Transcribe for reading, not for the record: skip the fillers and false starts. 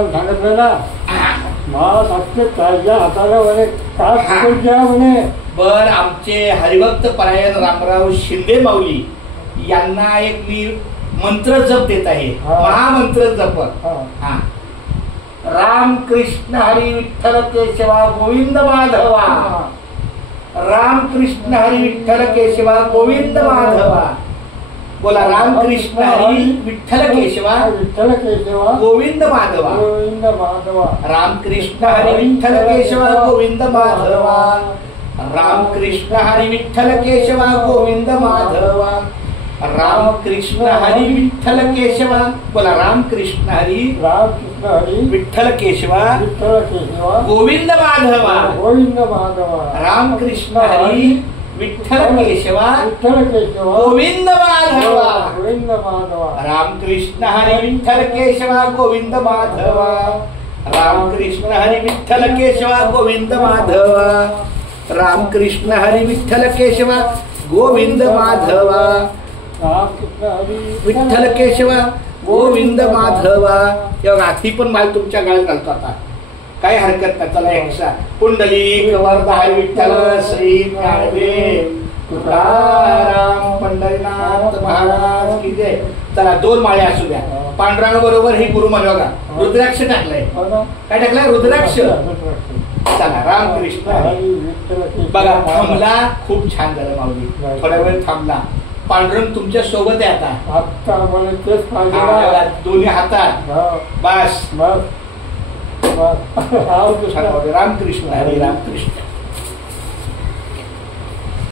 सांगितलं ना मला सांगते काळजा हाताला म्हणे काय घ्या म्हणे. बर आमचे हरिभक्त परायण रामराव शिंदे माऊली यांना एक मी मंत्र जप देत आहे. महामंत्र जप. हा राम कृष्ण हरी विठ्ठल केशवा गोविंद माधवा. राम कृष्ण हरी विठ्ठल केशवा गोविंद माधवा. बोला राम कृष्ण हरी विठ्ठल केशवा गोविंद माधवा. गोविंद माधवा. राम कृष्ण हरी विठ्ठल केशवा गोविंद माधवा. राम कृष्ण हरी विठ्ठल केशवा गोविंद माधवा. राम कृष्ण हरी विठ्ठल केशवा. बोला राम कृष्ण हरी विठ्ठल केशवा गोविंद माधवा. गोविंद माधवा. राम कृष्ण हरी विठ्ठल केशवा गोविंद माधवा. गोविंद माधवा. राम कृष्ण हरी विठ्ठल केशवा गोविंद माधवा. राम कृष्ण हरी विठ्ठल केशवा गोविंद माधवा. राम कृष्ण हरी विठ्ठल केशवा गोविंद माधवा. विठ्ठल केशवा गोविंद माधवा. हाती पण माल तुमच्या गळ्यात घालतो आता, काही हरकत नाही. चला एकशा पुंडलिक वरदा विठ्ठल श्री ज्ञानदेव तुकाराम पंढरीनाथ महाराज की जय. चला दोन माळे असू द्या. पांडुरंगा बरोबर ही गुरु माने बघा रुद्राक्ष टाकलंय. काय टाकलंय? रुद्राक्ष. चला रामकृष्ण. बघा थांबला. खूप छान झालं माऊली. थोड्या वेळ थांबला. पांडुरंग तुमच्या सोबत आहे आता. दोन्ही हातात. बस रामकृष्ण हरे रामकृष्ण.